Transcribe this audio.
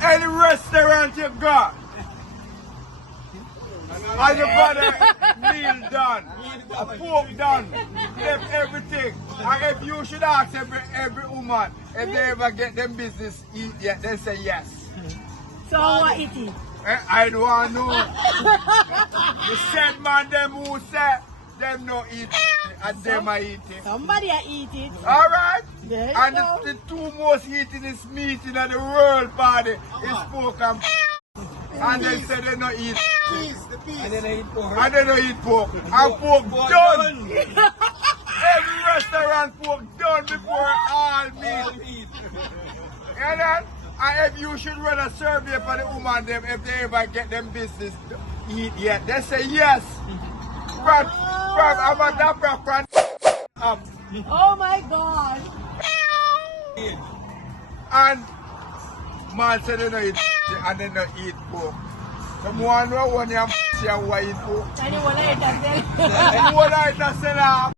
Any restaurant you got, and you got a meal done, a pork done, left everything. And if you should ask every woman if they ever get them business eat yet, they say yes. So what it is? I don't want to know. The said man them who say them no eat and them are eating. Somebody are eating. Alright? There you And go. the two most eating is meat in the world party is pork and they say they no eat. And then I eat pork. And they no eat pork. And pork done. Every restaurant pork done before all meat. And then, and if you should run a survey for the woman them if they ever get them business to eat yet, they say yes. From I'm a dapper from up. Oh my God. And man said they don't eat and they don't eat pork. Someone know when you see how I eat pork. Anyone like that? Anyone like that say that?